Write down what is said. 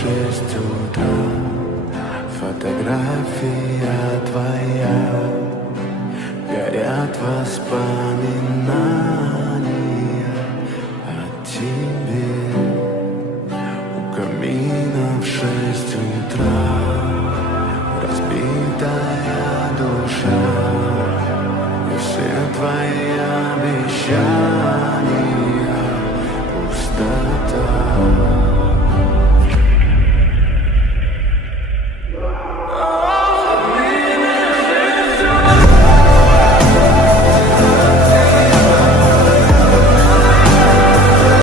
6 утра. Фотография твоя, горят воспоминания о тебе. У камина в 6 утра разбитая душа, и все твои обещания